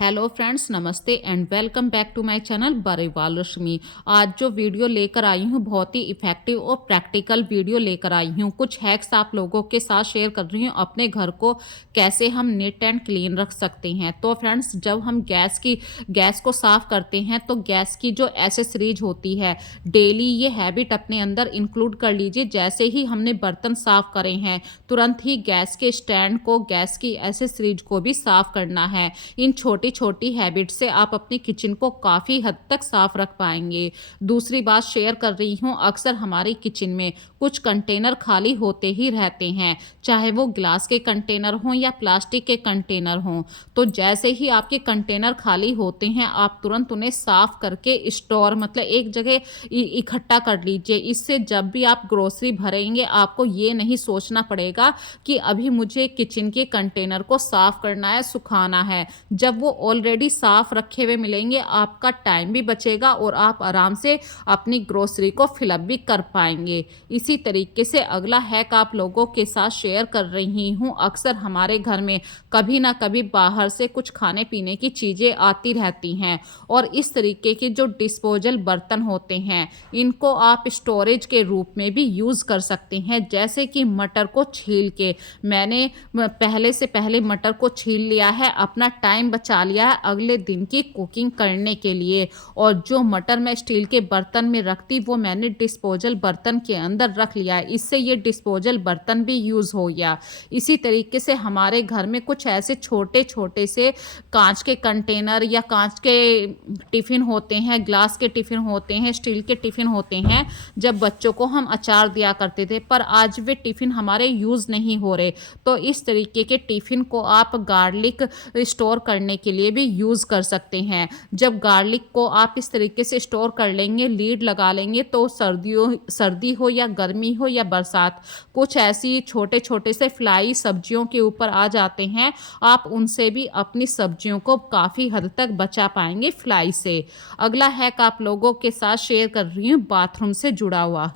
Hello friends, नमस्ते and welcome back to my channel Bariwal Rashmi. आज जो वीडियो लेकर आई हूँ बहुत ही इफेक्टिव और प्रैक्टिकल वीडियो लेकर आई हूँ। कुछ हैक्स आप लोगों के साथ शेयर कर रही हूँ अपने घर को कैसे हम नीट एंड क्लीन रख सकते हैं। तो फ्रेंड्स, जब हम गैस को साफ करते हैं तो गैस की जो एसेसरीज होती है, डेली ये हैबिट अपने अंदर इंक्लूड कर लीजिए। जैसे ही हमने बर्तन साफ करे हैं, तुरंत ही गैस के स्टैंड को, गैस की एसेसरीज को भी साफ करना है। इन छोटी छोटी हैबिट से आप अपनी किचन को काफ़ी हद तक साफ रख पाएंगे। दूसरी बात शेयर कर रही हूँ, अक्सर हमारी किचन में कुछ कंटेनर खाली होते ही रहते हैं, चाहे वो ग्लास के कंटेनर हों या प्लास्टिक के कंटेनर हों। तो जैसे ही आपके कंटेनर खाली होते हैं, आप तुरंत उन्हें साफ करके स्टोर मतलब एक जगह इकट्ठा कर लीजिए। इससे जब भी आप ग्रोसरी भरेंगे, आपको ये नहीं सोचना पड़ेगा कि अभी मुझे किचन के कंटेनर को साफ करना है, सुखाना है। जब वो ऑलरेडी साफ रखे हुए मिलेंगे, आपका टाइम भी बचेगा और आप आराम से अपनी ग्रोसरी को फिलअप भी कर पाएंगे। इसी तरीके से अगला हैक आप लोगों के साथ शेयर कर रही हूँ। अक्सर हमारे घर में कभी ना कभी बाहर से कुछ खाने पीने की चीज़ें आती रहती हैं, और इस तरीके के जो डिस्पोजल बर्तन होते हैं, इनको आप स्टोरेज के रूप में भी यूज़ कर सकते हैं। जैसे कि मटर को छील के, मैंने पहले मटर को छील लिया है, अपना टाइम बचा लिया है अगले दिन की कुकिंग करने के लिए। और जो मटर मैं स्टील के बर्तन में रखती, वो मैंने डिस्पोजल बर्तन के अंदर रख लिया है। इससे ये डिस्पोजल बर्तन भी यूज़ हो गया। इसी तरीके से हमारे घर में कुछ ऐसे छोटे छोटे से कांच के कंटेनर या कांच के टिफ़िन होते हैं, ग्लास के टिफ़िन होते हैं, स्टील के टिफ़िन होते हैं। जब बच्चों को हम अचार दिया करते थे, पर आज वे टिफ़िन हमारे यूज़ नहीं हो रहे। तो इस तरीके के टिफ़िन को आप गार्लिक स्टोर करने के लिए भी यूज़ कर सकते हैं। जब गार्लिक को आप इस तरीके से स्टोर कर लेंगे, लीड लगा लेंगे, तो सर्दी हो या गर्मी हो या बरसात, कुछ ऐसी छोटे छोटे से फ्लाई सब्जियों के ऊपर आ जाते हैं, आप उनसे भी अपनी सब्जियों को काफ़ी हद तक बचा पाएंगे फ्लाई से। अगला हैक आप लोगों के साथ शेयर कर रही हूँ बाथरूम से जुड़ा हुआ।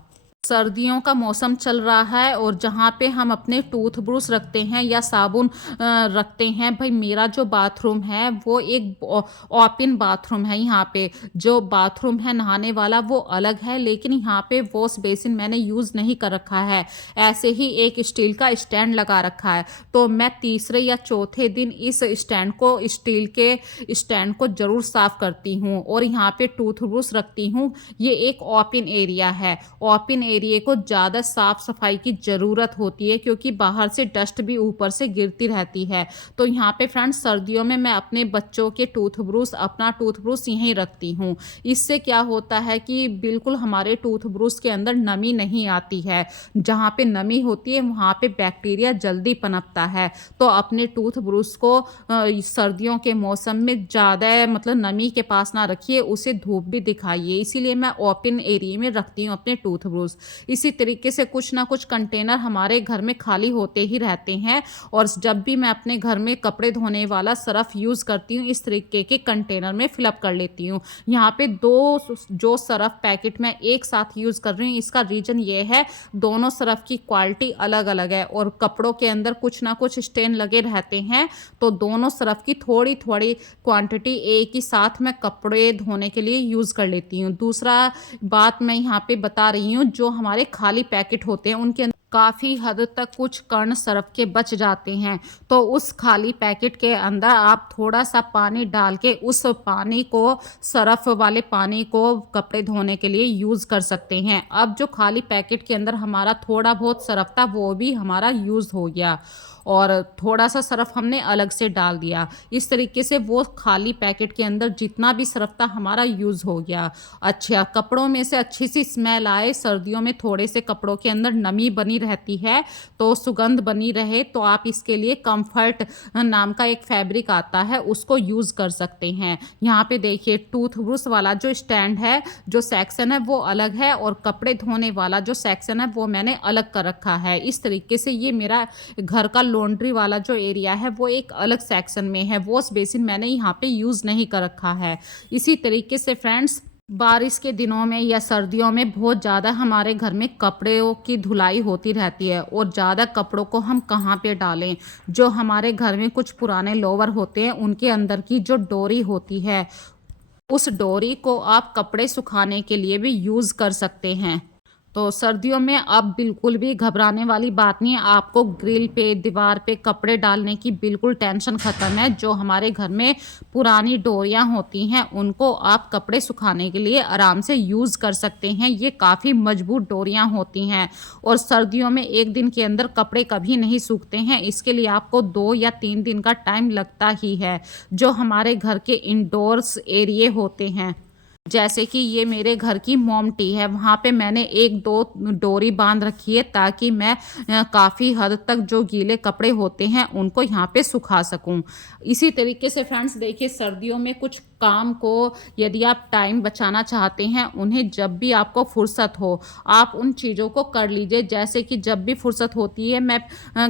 सर्दियों का मौसम चल रहा है और जहाँ पे हम अपने टूथब्रश रखते हैं या साबुन रखते हैं, भाई मेरा जो बाथरूम है वो एक ओपन बाथरूम है। यहाँ पे जो बाथरूम है नहाने वाला वो अलग है, लेकिन यहाँ पे वॉश बेसिन मैंने यूज़ नहीं कर रखा है। ऐसे ही एक स्टील का स्टैंड लगा रखा है, तो मैं तीसरे या चौथे दिन इस स्टील के स्टैंड को ज़रूर साफ़ करती हूँ। और यहाँ पे टूथब्रश रखती हूँ। ये एक ओपन एरिया है। ओपन एरिया को ज़्यादा साफ सफाई की ज़रूरत होती है, क्योंकि बाहर से डस्ट भी ऊपर से गिरती रहती है। तो यहाँ पे फ्रेंड्स, सर्दियों में मैं अपने बच्चों के टूथब्रश, अपना टूथब्रश यहीं रखती हूँ। इससे क्या होता है कि बिल्कुल हमारे टूथब्रश के अंदर नमी नहीं आती है। जहाँ पे नमी होती है वहाँ पे बैक्टीरिया जल्दी पनपता है। तो अपने टूथब्रश को सर्दियों के मौसम में ज़्यादा मतलब नमी के पास ना रखिए, उसे धूप भी दिखाइए। इसीलिए मैं ओपन एरिया में रखती हूँ अपने टूथब्रश। इसी तरीके से कुछ ना कुछ कंटेनर हमारे घर में खाली होते ही रहते हैं, और जब भी मैं अपने घर में कपड़े धोने वाला सरफ यूज़ करती हूँ, इस तरीके के कंटेनर में फिलअप कर लेती हूँ। यहाँ पे दो जो सरफ पैकेट मैं एक साथ यूज़ कर रही हूँ, इसका रीज़न ये है, दोनों सरफ की क्वालिटी अलग अलग है और कपड़ों के अंदर कुछ ना कुछ स्टेन लगे रहते हैं। तो दोनों सरफ की थोड़ी थोड़ी क्वांटिटी एक ही साथ मैं कपड़े धोने के लिए यूज़ कर लेती हूँ। दूसरा बात मैं यहाँ पे बता रही हूँ, जो हमारे खाली पैकेट होते हैं उनके अंदर काफ़ी हद तक कुछ कण सरफ के बच जाते हैं। तो उस खाली पैकेट के अंदर आप थोड़ा सा पानी डाल के उस पानी को, सरफ वाले पानी को कपड़े धोने के लिए यूज़ कर सकते हैं। अब जो खाली पैकेट के अंदर हमारा थोड़ा बहुत सरफ था, वो भी हमारा यूज़ हो गया और थोड़ा सा सरफ हमने अलग से डाल दिया। इस तरीके से वो खाली पैकेट के अंदर जितना भी सरफ था हमारा यूज़ हो गया। अच्छा, कपड़ों में से अच्छी सी स्मेल आए, सर्दियों में थोड़े से कपड़ों के अंदर नमी बनी रहती है, तो सुगंध बनी रहे, तो आप इसके लिए कंफर्ट नाम का एक फैब्रिक आता है, उसको यूज़ कर सकते हैं। यहाँ पे देखिए, टूथब्रश वाला जो स्टैंड है, जो सेक्शन है वो अलग है, और कपड़े धोने वाला जो सेक्शन है वो मैंने अलग कर रखा है। इस तरीके से ये मेरा घर का लॉन्ड्री वाला जो एरिया है वो एक अलग सेक्शन में है। वॉश बेसिन मैंने यहाँ पे यूज़ नहीं कर रखा है। इसी तरीके से फ्रेंड्स, बारिश के दिनों में या सर्दियों में बहुत ज़्यादा हमारे घर में कपड़ों की धुलाई होती रहती है और ज़्यादा कपड़ों को हम कहाँ पे डालें। जो हमारे घर में कुछ पुराने लोवर होते हैं उनके अंदर की जो डोरी होती है, उस डोरी को आप कपड़े सुखाने के लिए भी यूज़ कर सकते हैं। तो सर्दियों में अब बिल्कुल भी घबराने वाली बात नहीं है। आपको ग्रिल पे, दीवार पे कपड़े डालने की बिल्कुल टेंशन ख़त्म है। जो हमारे घर में पुरानी डोरियाँ होती हैं, उनको आप कपड़े सुखाने के लिए आराम से यूज़ कर सकते हैं। ये काफ़ी मजबूत डोरियाँ होती हैं और सर्दियों में 1 दिन के अंदर कपड़े कभी नहीं सूखते हैं। इसके लिए आपको 2 या 3 दिन का टाइम लगता ही है। जो हमारे घर के इंडोर्स एरिये होते हैं, जैसे कि ये मेरे घर की मोम टी है, वहाँ पे मैंने 1-2 डोरी बांध रखी है ताकि मैं काफ़ी हद तक जो गीले कपड़े होते हैं उनको यहाँ पे सुखा सकूँ। इसी तरीके से फ्रेंड्स देखिए, सर्दियों में कुछ काम को यदि आप टाइम बचाना चाहते हैं, उन्हें जब भी आपको फुर्सत हो आप उन चीज़ों को कर लीजिए। जैसे कि जब भी फुर्सत होती है मैं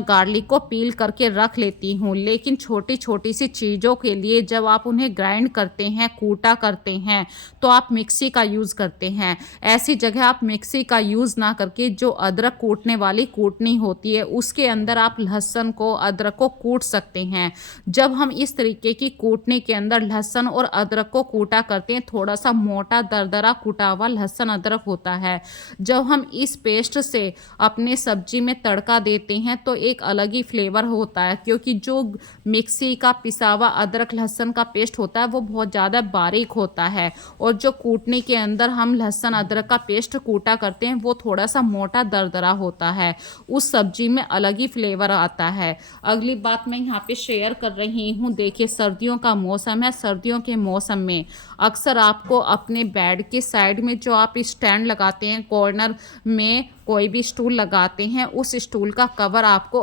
गार्लिक को पील करके रख लेती हूँ, लेकिन छोटी छोटी सी चीज़ों के लिए जब आप उन्हें ग्राइंड करते हैं, कूटा करते हैं, तो आप मिक्सी का यूज़ करते हैं। ऐसी जगह आप मिक्सी का यूज़ ना करके जो अदरक कूटने वाली कूटनी होती है, उसके अंदर आप लहसुन को, अदरक को कूट सकते हैं। जब हम इस तरीके की कूटने के अंदर लहसुन और अदरक को कूटा करते हैं, थोड़ा सा मोटा दरदरा कूटा हुआ लहसुन अदरक होता है। जब हम इस पेस्ट से अपने सब्जी में तड़का देते हैं तो एक अलग ही फ्लेवर होता है, क्योंकि जो मिक्सी का पिसा हुआ अदरक लहसुन का पेस्ट होता है वो बहुत ज़्यादा बारीक होता है और जो कूटने के अंदर हम लहसुन अदरक का पेस्ट कूटा करते हैं वो थोड़ा सा मोटा दरदरा होता है। उस सब्जी में अलग ही फ्लेवर आता है। अगली बात मैं यहाँ पे शेयर कर रही हूँ, देखिए सर्दियों का मौसम है। सर्दियों के मौसम में अक्सर आपको अपने बेड के साइड में जो आप स्टैंड लगाते हैं, कॉर्नर में कोई भी स्टूल लगाते हैं, उस स्टूल का कवर आपको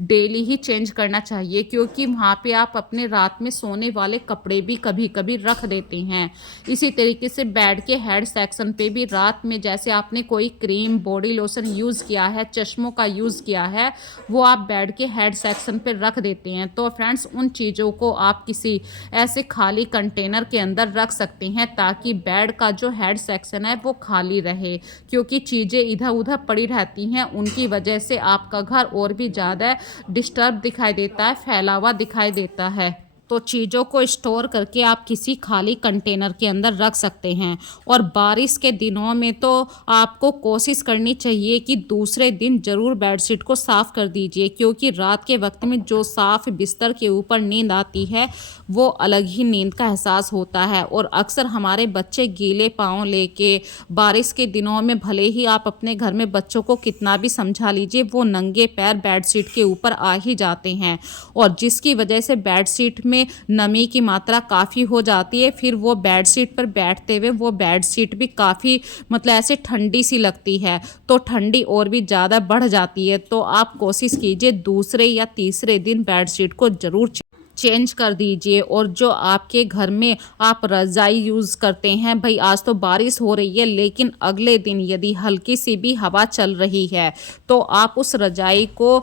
डेली ही चेंज करना चाहिए, क्योंकि वहाँ पे आप अपने रात में सोने वाले कपड़े भी कभी कभी रख देते हैं। इसी तरीके से बेड के हेड सेक्शन पे भी रात में जैसे आपने कोई क्रीम, बॉडी लोशन यूज़ किया है, चश्मों का यूज़ किया है, वो आप बेड के हेड सेक्शन पे रख देते हैं। तो फ्रेंड्स उन चीज़ों को आप किसी ऐसे खाली कंटेनर के अंदर रख सकते हैं ताकि बेड का जो हेड सेक्शन है वो खाली रहे, क्योंकि चीज़ें इधर उधर पड़ी रहती हैं, उनकी वजह से आपका घर और भी ज़्यादा डिस्टर्ब दिखाई देता है, फैला हुआ दिखाई देता है। तो चीज़ों को स्टोर करके आप किसी खाली कंटेनर के अंदर रख सकते हैं। और बारिश के दिनों में तो आपको कोशिश करनी चाहिए कि दूसरे दिन ज़रूर बेडशीट को साफ़ कर दीजिए, क्योंकि रात के वक्त में जो साफ़ बिस्तर के ऊपर नींद आती है वो अलग ही नींद का एहसास होता है। और अक्सर हमारे बच्चे गीले पाँव लेके बारिश के दिनों में, भले ही आप अपने घर में बच्चों को कितना भी समझा लीजिए, वो नंगे पैर बेडशीट के ऊपर आ ही जाते हैं और जिसकी वजह से बेडशीट में नमी की मात्रा काफ़ी हो जाती है। फिर वो बेडशीट पर बैठते हुए वो बेडशीट भी काफ़ी मतलब ऐसे ठंडी सी लगती है, तो ठंडी और भी ज़्यादा बढ़ जाती है। तो आप कोशिश कीजिए दूसरे या तीसरे दिन बेडशीट को ज़रूर चेंज कर दीजिए। और जो आपके घर में आप रज़ाई यूज़ करते हैं, भाई आज तो बारिश हो रही है लेकिन अगले दिन यदि हल्की सी भी हवा चल रही है तो आप उस रज़ाई को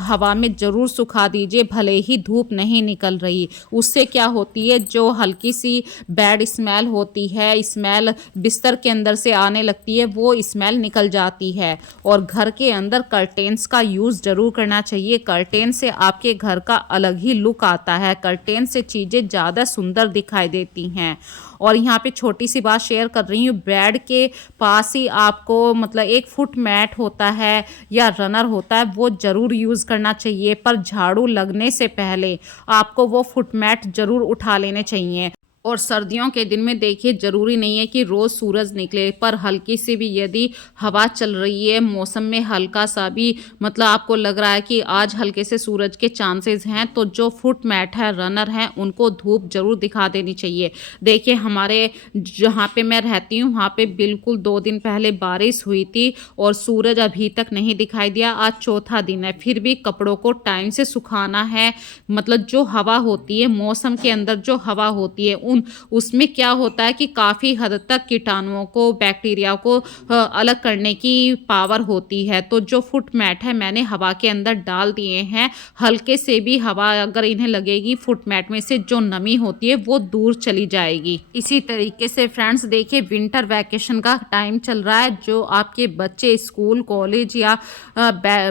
हवा में ज़रूर सुखा दीजिए, भले ही धूप नहीं निकल रही। उससे क्या होती है, जो हल्की सी बैड स्मेल होती है, स्मेल बिस्तर के अंदर से आने लगती है, वो स्मेल निकल जाती है। और घर के अंदर कर्टेन्स का यूज़ ज़रूर करना चाहिए। कर्टेन से आपके घर का अलग ही लुक आता है, कर्टेन से चीज़ें ज़्यादा सुंदर दिखाई देती हैं। और यहाँ पे छोटी सी बात शेयर कर रही हूँ, बेड के पास ही आपको मतलब एक फुट मैट होता है या रनर होता है, वो ज़रूर यूज़ करना चाहिए। पर झाड़ू लगने से पहले आपको वो फुट मैट ज़रूर उठा लेने चाहिए। और सर्दियों के दिन में देखिए, ज़रूरी नहीं है कि रोज़ सूरज निकले, पर हल्की सी भी यदि हवा चल रही है, मौसम में हल्का सा भी मतलब आपको लग रहा है कि आज हल्के से सूरज के चांसेस हैं, तो जो फुट मैट है, रनर है, उनको धूप ज़रूर दिखा देनी चाहिए। देखिए हमारे जहाँ पे मैं रहती हूँ वहाँ पे बिल्कुल 2 दिन पहले बारिश हुई थी और सूरज अभी तक नहीं दिखाई दिया। आज चौथा दिन है, फिर भी कपड़ों को टाइम से सुखाना है। मतलब जो हवा होती है, मौसम के अंदर जो हवा होती है, बूंद, उसमें क्या होता है कि काफ़ी हद तक कीटाणुओं को, बैक्टीरिया को अलग करने की पावर होती है। तो जो फुट मैट है मैंने हवा के अंदर डाल दिए हैं। हल्के से भी हवा अगर इन्हें लगेगी, फुट मैट में से जो नमी होती है वो दूर चली जाएगी। इसी तरीके से फ्रेंड्स देखिए, विंटर वैकेशन का टाइम चल रहा है। जो आपके बच्चे स्कूल, कॉलेज या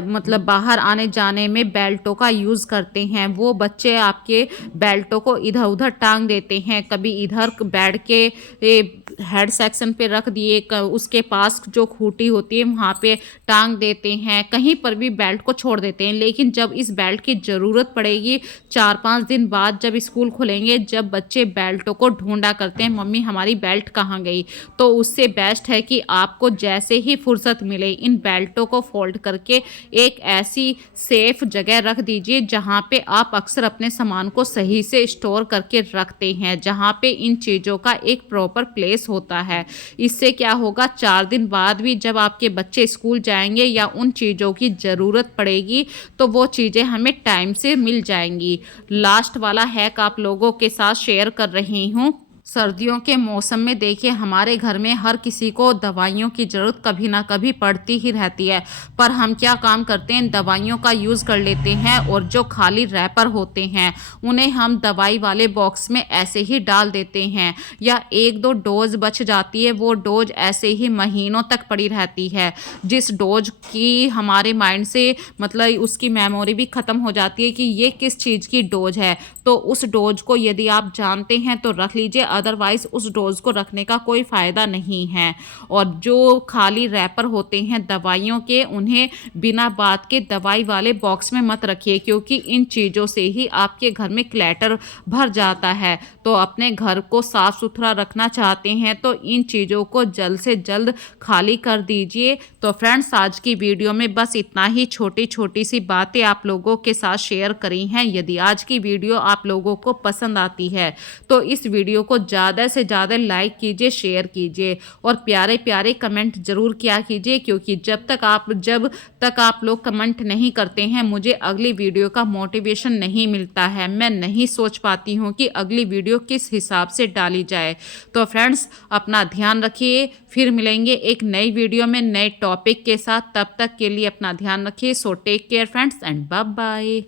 मतलब बाहर आने जाने में बेल्टों का यूज़ करते हैं, वो बच्चे आपके बेल्टों को इधर उधर टांग देते हैं। कभी इधर बेड के हेड सेक्शन पे रख दिए, उसके पास जो खूंटी होती है वहाँ पे टांग देते हैं, कहीं पर भी बेल्ट को छोड़ देते हैं। लेकिन जब इस बेल्ट की ज़रूरत पड़ेगी 4-5 दिन बाद, जब स्कूल खुलेंगे, जब बच्चे बेल्टों को ढूंढा करते हैं, मम्मी हमारी बेल्ट कहाँ गई, तो उससे बेस्ट है कि आपको जैसे ही फुर्सत मिले इन बेल्टों को फोल्ड करके एक ऐसी सेफ जगह रख दीजिए जहाँ पे आप अक्सर अपने सामान को सही से स्टोर करके रखते हैं, जहाँ पे इन चीज़ों का एक प्रॉपर प्लेस होता है। इससे क्या होगा, 4 दिन बाद भी जब आपके बच्चे स्कूल जाएंगे या उन चीज़ों की ज़रूरत पड़ेगी तो वो चीज़ें हमें टाइम से मिल जाएंगी। लास्ट वाला हैक आप लोगों के साथ शेयर कर रही हूँ। सर्दियों के मौसम में देखिए, हमारे घर में हर किसी को दवाइयों की ज़रूरत कभी ना कभी पड़ती ही रहती है। पर हम क्या काम करते हैं, दवाइयों का यूज़ कर लेते हैं और जो खाली रैपर होते हैं उन्हें हम दवाई वाले बॉक्स में ऐसे ही डाल देते हैं, या 1-2 डोज बच जाती है, वो डोज ऐसे ही महीनों तक पड़ी रहती है। जिस डोज की हमारे माइंड से मतलब उसकी मेमोरी भी ख़त्म हो जाती है कि ये किस चीज़ की डोज है, तो उस डोज को यदि आप जानते हैं तो रख लीजिए, अदरवाइज़ उस डोज को रखने का कोई फ़ायदा नहीं है। और जो खाली रैपर होते हैं दवाइयों के, उन्हें बिना बात के दवाई वाले बॉक्स में मत रखिए, क्योंकि इन चीज़ों से ही आपके घर में क्लटर भर जाता है। तो अपने घर को साफ़ सुथरा रखना चाहते हैं तो इन चीज़ों को जल्द से जल्द खाली कर दीजिए। तो फ्रेंड्स, आज की वीडियो में बस इतना ही, छोटी-छोटी सी बातें आप लोगों के साथ शेयर करी हैं। यदि आज की वीडियो आप लोगों को पसंद आती है तो इस वीडियो को ज़्यादा से ज़्यादा लाइक कीजिए, शेयर कीजिए और प्यारे-प्यारे कमेंट ज़रूर किया कीजिए, क्योंकि जब तक आप लोग कमेंट नहीं करते हैं, मुझे अगली वीडियो का मोटिवेशन नहीं मिलता है। मैं नहीं सोच पाती हूँ कि अगली वीडियो किस हिसाब से डाली जाए। तो फ्रेंड्स, अपना ध्यान रखिए, फिर मिलेंगे एक नई वीडियो में नए टॉपिक के साथ। तब तक के लिए अपना ध्यान रखिए। So take care friends and bye bye.